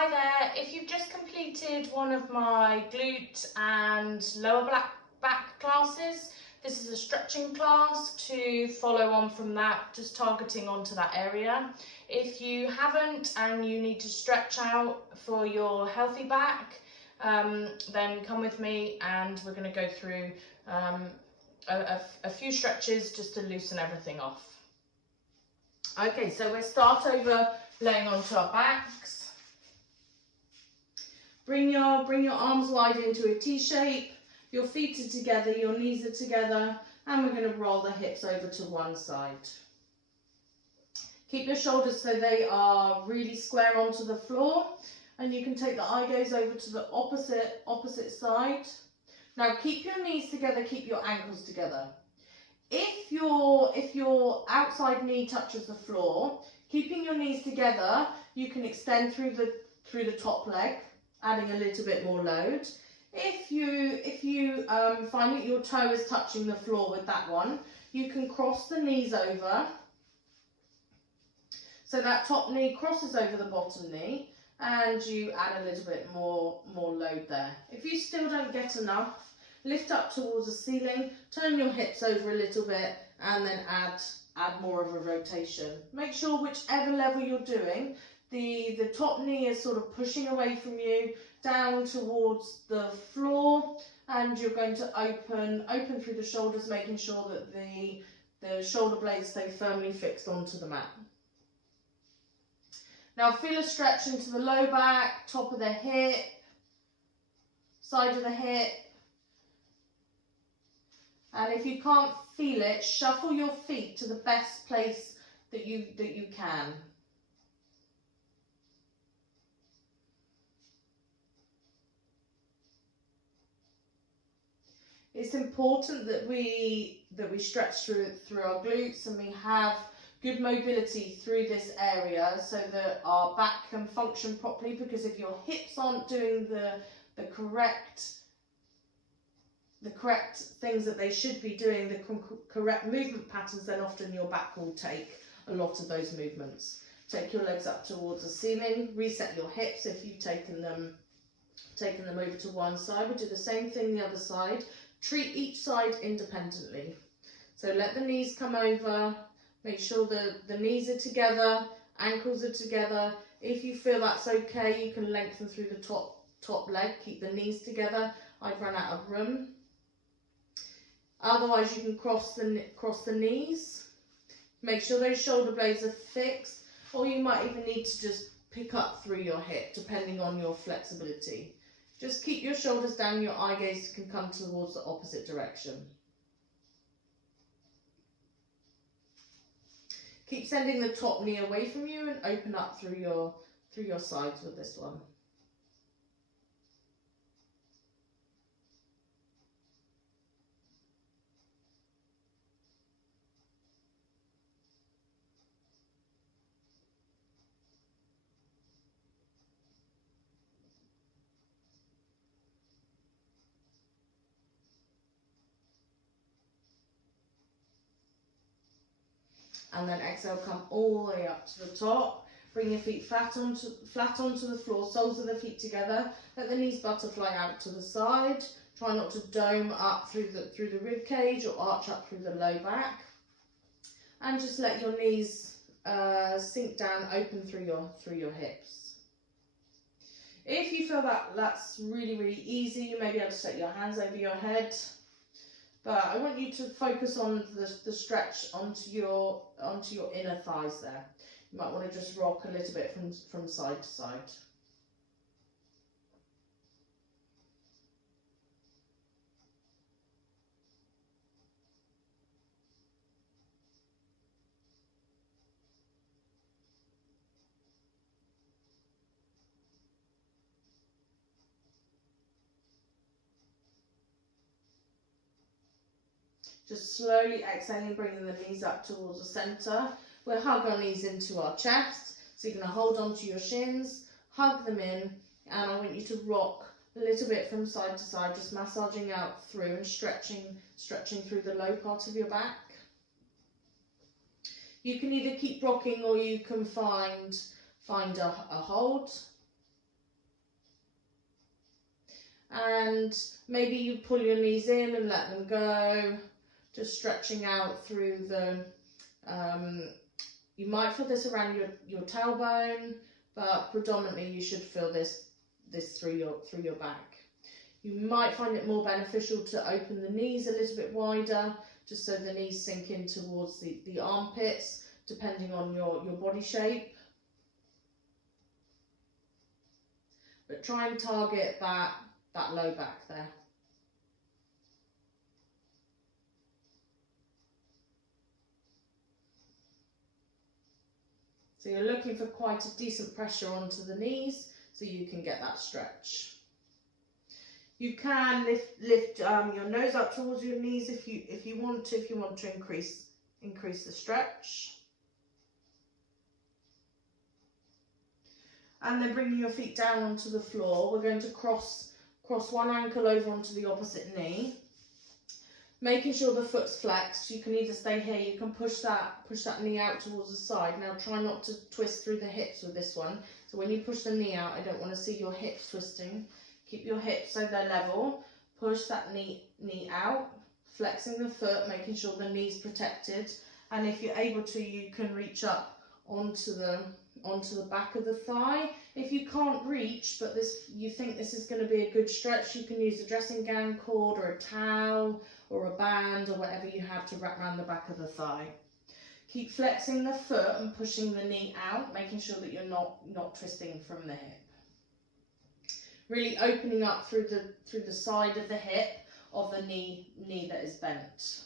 Hi there, if you've just completed one of my glute and lower back classes, this is a stretching class to follow on from that, just targeting onto that area. If you haven't and you need to stretch out for your healthy back, then come with me and we're going to go through a few stretches just to loosen everything off. Okay, so we'll start over laying onto our backs. Bring your arms wide into a T shape, your feet are together, your knees are together, and we're going to roll the hips over to one side. Keep your shoulders so they are really square onto the floor, and you can take the eye gaze over to the opposite side. Now keep your knees together, keep your ankles together. If your outside knee touches the floor, keeping your knees together, you can extend through the top leg, adding a little bit more load. If you find that your toe is touching the floor with that one, you can cross the knees over. So that top knee crosses over the bottom knee, and you add a little bit more load there. If you still don't get enough, lift up towards the ceiling, turn your hips over a little bit, and then add more of a rotation. Make sure whichever level you're doing, the top knee is sort of pushing away from you down towards the floor, and you're going to open through the shoulders, making sure that the shoulder blades stay firmly fixed onto the mat. Now feel a stretch into the low back, top of the hip, side of the hip. And if you can't feel it, shuffle your feet to the best place that you can. It's important that we stretch through our glutes and we have good mobility through this area so that our back can function properly, because if your hips aren't doing the correct things that they should be doing, the correct movement patterns, then often your back will take a lot of those movements. Take your legs up towards the ceiling, reset your hips if you've taken them over to one side. We'll do the same thing the other side. Treat each side independently. So let the knees come over, make sure the knees are together, ankles are together. If you feel that's okay, you can lengthen through the top leg, keep the knees together. I've run out of room. Otherwise you can cross the knees. Make sure those shoulder blades are fixed, or you might even need to just pick up through your hip, depending on your flexibility. Just keep your shoulders down, your eye gaze can come towards the opposite direction. Keep sending the top knee away from you and open up through your sides with this one. And then exhale, come all the way up to the top. Bring your feet flat onto the floor, soles of the feet together. Let the knees butterfly out to the side. Try not to dome up through the rib cage or arch up through the low back. And just let your knees sink down, open through your hips. If you feel that that's really easy, you may be able to set your hands over your head. But I want you to focus on the stretch onto your inner thighs there. You might want to just rock a little bit from side to side. Just slowly exhaling, bringing the knees up towards the centre. We'll hug our knees into our chest. So you're going to hold onto your shins, hug them in, and I want you to rock a little bit from side to side, just massaging out through and stretching through the low part of your back. You can either keep rocking or you can find a hold. and maybe you pull your knees in and let them go, just stretching out through the, you might feel this around your tailbone, but predominantly you should feel this through your back. You might find it more beneficial to open the knees a little bit wider, just so the knees sink in towards the armpits, depending on your body shape. But try and target that low back there. So you're looking for quite a decent pressure onto the knees so you can get that stretch. You can lift your nose up towards your knees if you want to increase the stretch. And then bringing your feet down onto the floor, we're going to cross one ankle over onto the opposite knee, making sure the foot's flexed. You can either stay here, you can push that knee out towards the side. Now try not to twist through the hips with this one. So when you push the knee out, I don't want to see your hips twisting. Keep your hips so they're level. Push that knee out, flexing the foot, making sure the knee's protected. And if you're able to, you can reach up onto the back of the thigh. If you can't reach, but you think this is going to be a good stretch, you can use a dressing gown cord or a towel or a band or whatever you have to wrap around the back of the thigh. Keep flexing the foot and pushing the knee out, making sure that you're not twisting from the hip. Really opening up through the side of the hip of the knee that is bent.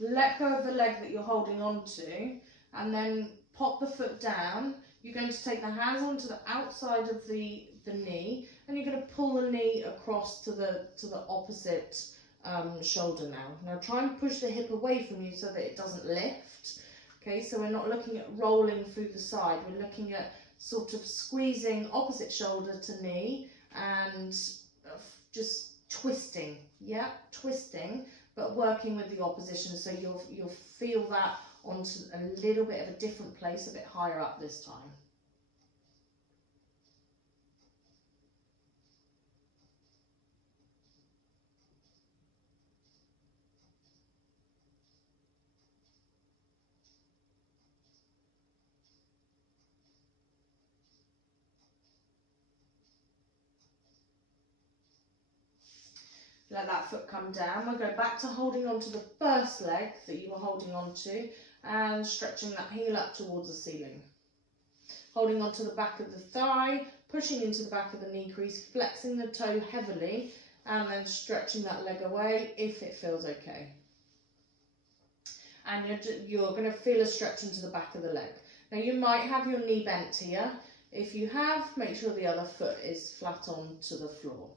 Let go of the leg that you're holding on to, and then pop the foot down. You're going to take the hands onto the outside of the knee, and you're going to pull the knee across to the opposite shoulder now. Now try and push the hip away from you so that it doesn't lift. Okay, so we're not looking at rolling through the side. We're looking at sort of squeezing opposite shoulder to knee and just twisting. Yeah, twisting, but working with the opposition, so you'll feel that onto a little bit of a different place, a bit higher up this time. Let that foot come down. We'll go back to holding on to the first leg that you were holding on to and stretching that heel up towards the ceiling. Holding onto the back of the thigh, pushing into the back of the knee crease, flexing the toe heavily, and then stretching that leg away if it feels okay. And you're going to feel a stretch into the back of the leg. Now you might have your knee bent here. If you have, make sure the other foot is flat onto the floor.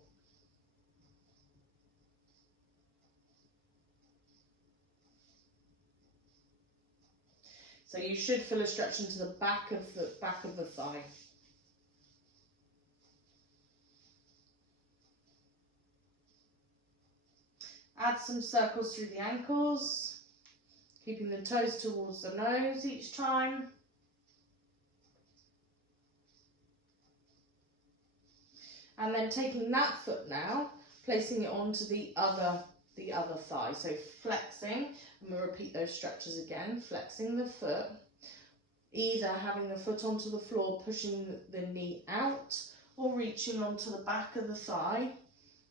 So you should feel a stretch into the back of the thigh. Add some circles through the ankles, keeping the toes towards the nose each time. And then taking that foot now, placing it onto the other thigh. So flexing, and we'll repeat those stretches again, flexing the foot, either having the foot onto the floor, pushing the knee out, or reaching onto the back of the thigh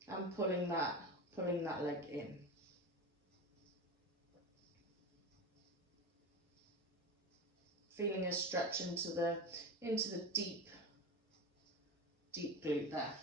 and pulling that leg in. Feeling a stretch into the deep glute there.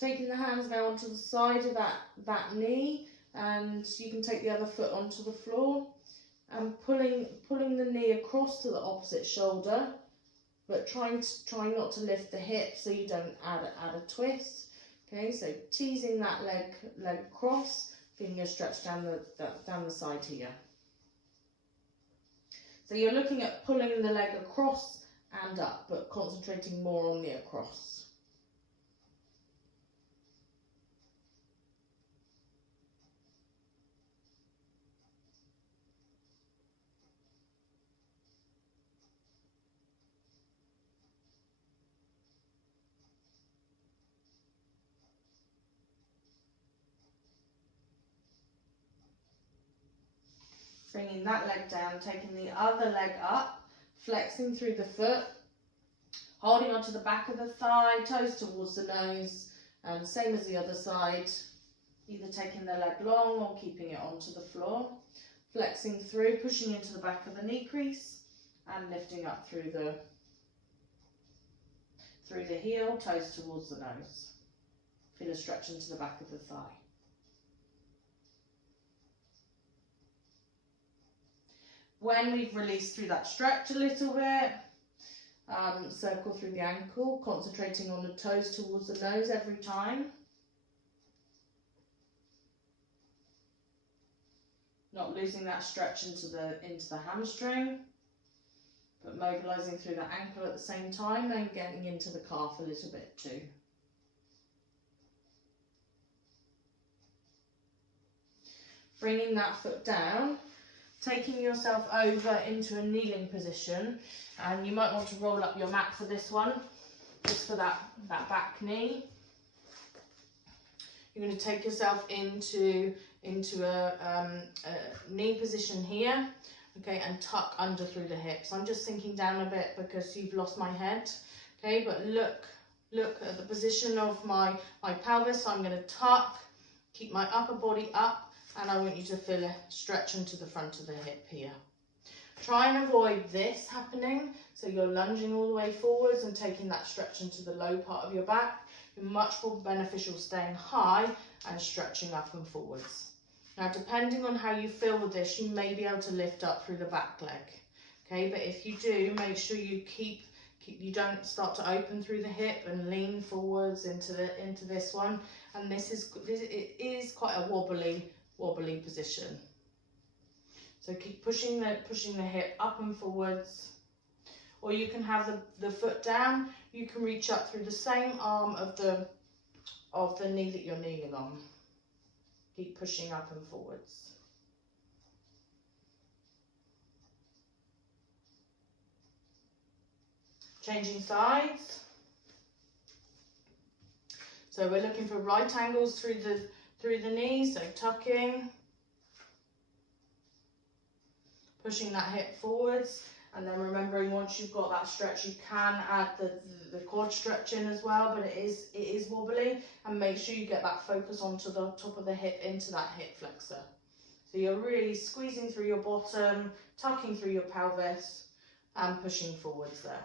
Taking the hands now onto the side of that knee, and you can take the other foot onto the floor. and pulling the knee across to the opposite shoulder, but trying not to lift the hip so you don't add a twist. Okay, so teasing that leg across, feeling your stretch down the side here. So you're looking at pulling the leg across and up, but concentrating more on the across. Bringing that leg down, taking the other leg up, flexing through the foot, holding onto the back of the thigh, toes towards the nose, and same as the other side, either taking the leg long or keeping it onto the floor, flexing through, pushing into the back of the knee crease, and lifting up through the heel, toes towards the nose. Feel a stretch into the back of the thigh. When we've released through that stretch a little bit, circle through the ankle, concentrating on the toes towards the nose every time. Not losing that stretch into the hamstring, but mobilizing through the ankle at the same time and getting into the calf a little bit too. Bringing that foot down, taking yourself over into a kneeling position, and you might want to roll up your mat for this one, just for that back knee. You're going to take yourself into a knee position here, okay, and tuck under through the hips. I'm just sinking down a bit because you've lost my head, okay, but look at the position of my pelvis. So I'm going to tuck, keep my upper body up, and I want you to feel a stretch into the front of the hip here. Try and avoid this happening, so you're lunging all the way forwards and taking that stretch into the low part of your back. You're much more beneficial staying high and stretching up and forwards. Now, depending on how you feel with this, you may be able to lift up through the back leg, okay? But if you do, make sure you you don't start to open through the hip and lean forwards into this one. And it is quite a wobbly position. So keep pushing the hip up and forwards, or you can have the foot down. You can reach up through the same arm of the knee that you're kneeling on. Keep pushing up and forwards. Changing sides. So we're looking for right angles through the knees, so tucking, pushing that hip forwards, and then remembering once you've got that stretch, you can add the quad stretch in as well, but it is wobbly, and make sure you get that focus onto the top of the hip, into that hip flexor. So you're really squeezing through your bottom, tucking through your pelvis, and pushing forwards there.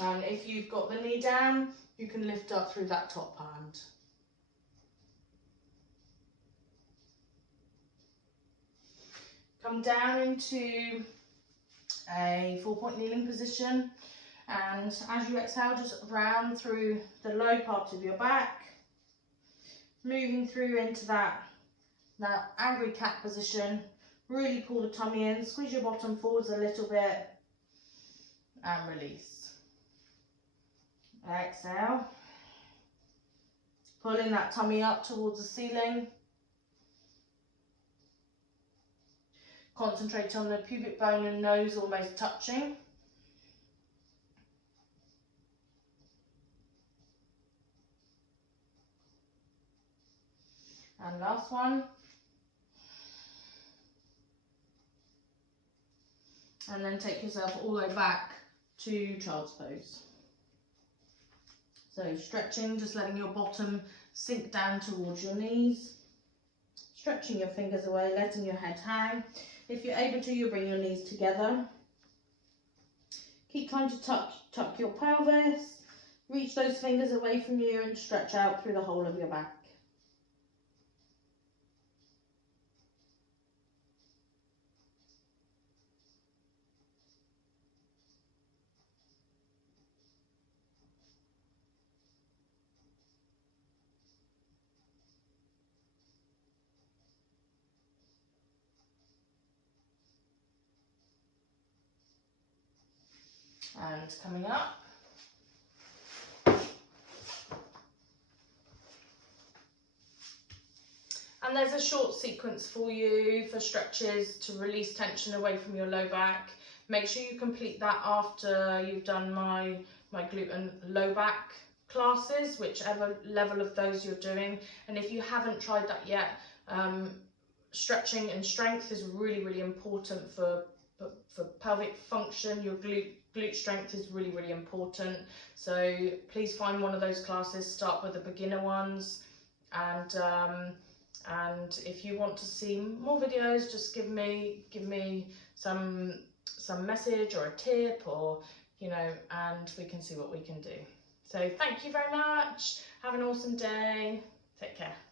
And if you've got the knee down, you can lift up through that top hand. Come down into a 4-point kneeling position, and as you exhale, just round through the low part of your back, moving through into that angry cat position. Really pull the tummy in, squeeze your bottom forwards a little bit, and release. Exhale, pulling that tummy up towards the ceiling. Concentrate on the pubic bone and nose almost touching. And last one. And then take yourself all the way back to child's pose. So stretching, just letting your bottom sink down towards your knees. Stretching your fingers away, letting your head hang. If you're able to, you bring your knees together. Keep trying to tuck your pelvis. Reach those fingers away from you and stretch out through the whole of your back. And coming up. And there's a short sequence for you for stretches to release tension away from your low back. Make sure you complete that after you've done my glute and low back classes, whichever level of those you're doing. And if you haven't tried that yet, stretching and strength is really, really important for pelvic function. Your glute strength is really, really important. So please find one of those classes, start with the beginner ones, and if you want to see more videos, just give me some message or a tip, or and we can see what we can do. So thank you very much. Have an awesome day. Take care.